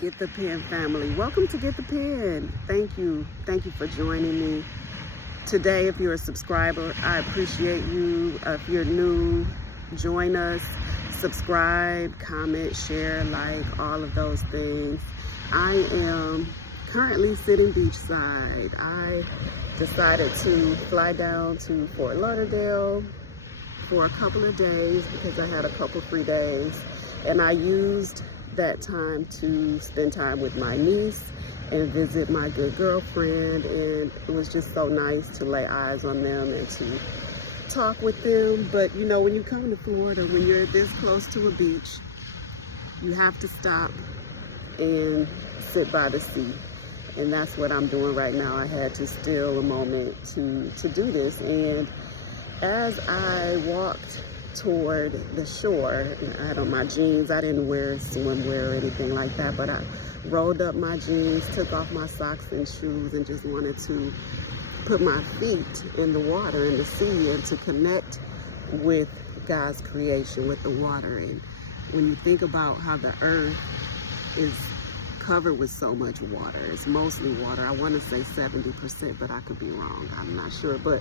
Get the Pen family. Welcome to Get the Pen. Thank you for joining me today. If you're a subscriber, I appreciate you. If you're new, join us, subscribe, comment, share, like, all of those things. I am currently sitting beachside. I decided to fly down to Fort Lauderdale for a couple of days because I had a couple free days, and I used that time to spend time with my niece and visit my good girlfriend, and it was just so nice to lay eyes on them and to talk with them. But you know, when you come to Florida, when you're this close to a beach, you have to stop and sit by the sea, and that's what I'm doing right now. I had to steal a moment to do this, and as I walked toward the shore, I had on my jeans. I didn't wear swimwear or anything like that, but I rolled up my jeans, took off my socks and shoes, and just wanted to put my feet in the water, in the sea, and to connect with God's creation, with the water. And when you think about how the earth is covered with so much water, it's mostly water. I want to say 70%, but I could be wrong. I'm not sure, but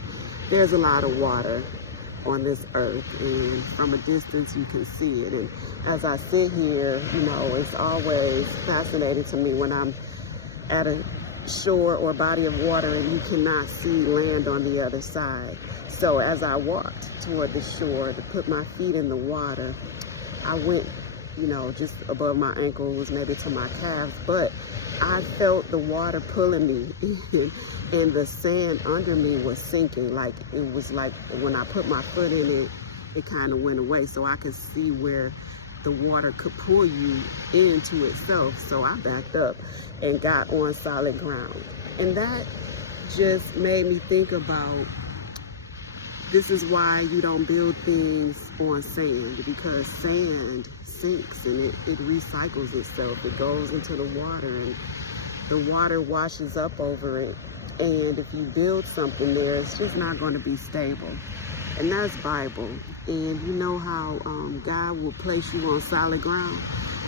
there's a lot of water on this earth, and from a distance you can see it. And as I sit here, you know, it's always fascinating to me when I'm at a shore or body of water and you cannot see land on the other side. So as I walked toward the shore to put my feet in the water, I went, you know, just above my ankles, maybe to my calves, but I felt the water pulling me in, and the sand under me was sinking. Like, it was like when I put my foot in it, it kind of went away, so I could see where the water could pull you into itself. So I backed up and got on solid ground, and that just made me think about, this is why you don't build things on sand, because sand sinks and it recycles itself. It goes into the water and the water washes up over it. And if you build something there, it's just not going to be stable. And that's Bible. And you know how God will place you on solid ground?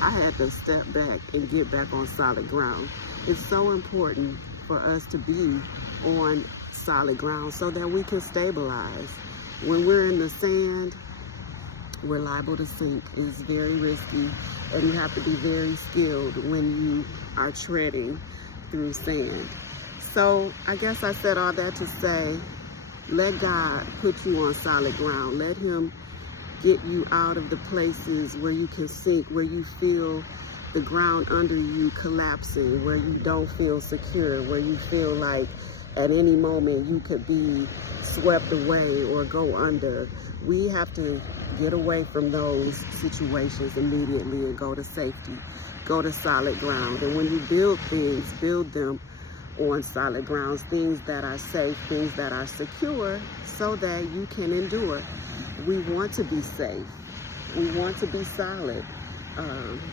I had to step back and get back on solid ground. It's so important for us to be on solid ground so that we can stabilize. When we're in the sand, we're liable to sink. It's very risky, and you have to be very skilled when you are treading through sand. So I guess I said all that to say, let God put you on solid ground. Let him get you out of the places where you can sink, where you feel the ground under you collapsing, where you don't feel secure, where you feel like at any moment you could be swept away or go under. We have to get away from those situations immediately and go to safety, go to solid ground. And when you build things, build them on solid grounds, things that are safe, things that are secure, so that you can endure. We want to be safe. We want to be solid.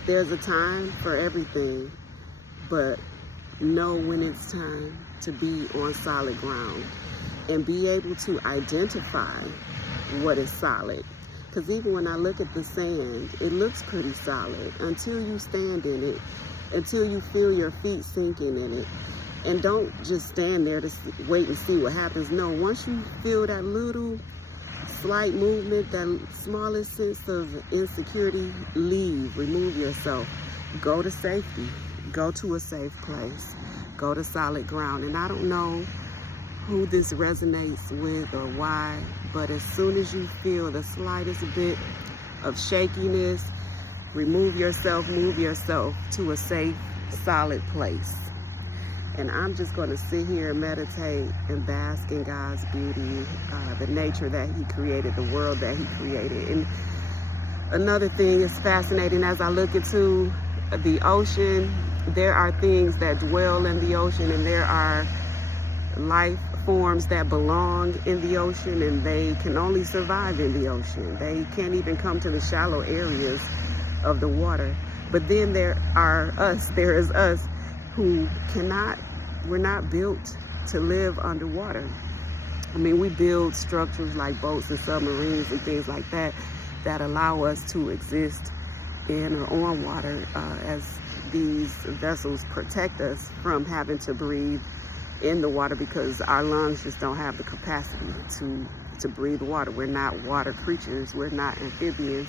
There's a time for everything, but know when it's time to be on solid ground and be able to identify what is solid. Because even when I look at the sand, it looks pretty solid until you stand in it, until you feel your feet sinking in it. And don't just stand there to wait and see what happens. No, once you feel that little slight movement, that smallest sense of insecurity, leave, remove yourself, go to safety, go to a safe place, go to solid ground. And I don't know who this resonates with or why, but as soon as you feel the slightest bit of shakiness, remove yourself, move yourself to a safe, solid place. And I'm just going to sit here and meditate and bask in God's beauty, the nature that he created, the world that he created. And another thing is fascinating, as I look into the ocean, there are things that dwell in the ocean, and there are life forms that belong in the ocean, and they can only survive in the ocean. They can't even come to the shallow areas of the water. But then there is us who we're not built to live underwater. I mean, we build structures like boats and submarines and things like that, that allow us to exist in or on water, as these vessels protect us from having to breathe in the water because our lungs just don't have the capacity to breathe water. We're not water creatures. We're not amphibians.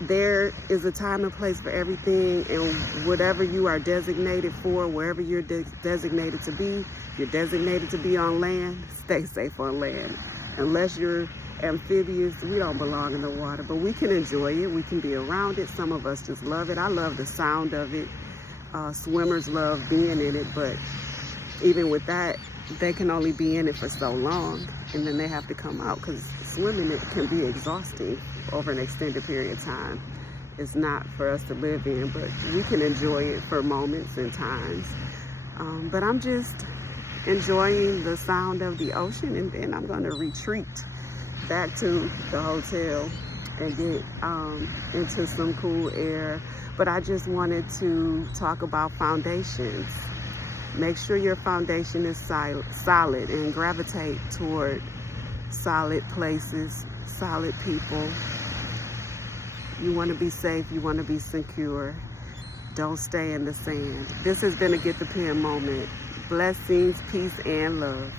There is a time and place for everything, and whatever you are designated for, wherever you're designated to be, you're designated to be on land, stay safe on land. Unless you're amphibious, we don't belong in the water, but we can enjoy it. We can be around it. Some of us just love it. I love the sound of it. Swimmers love being in it, but even with that, they can only be in it for so long, and then they have to come out because swimming, it can be exhausting over an extended period of time. It's not for us to live in, but we can enjoy it for moments and times. But I'm just enjoying the sound of the ocean, and then I'm going to retreat back to the hotel and get into some cool air. But I just wanted to talk about foundations. Make sure your foundation is solid and gravitate toward solid places, solid people. You want to be safe, you want to be secure. Don't stay in the sand. This has been a Get the Pen moment. Blessings, peace, and love.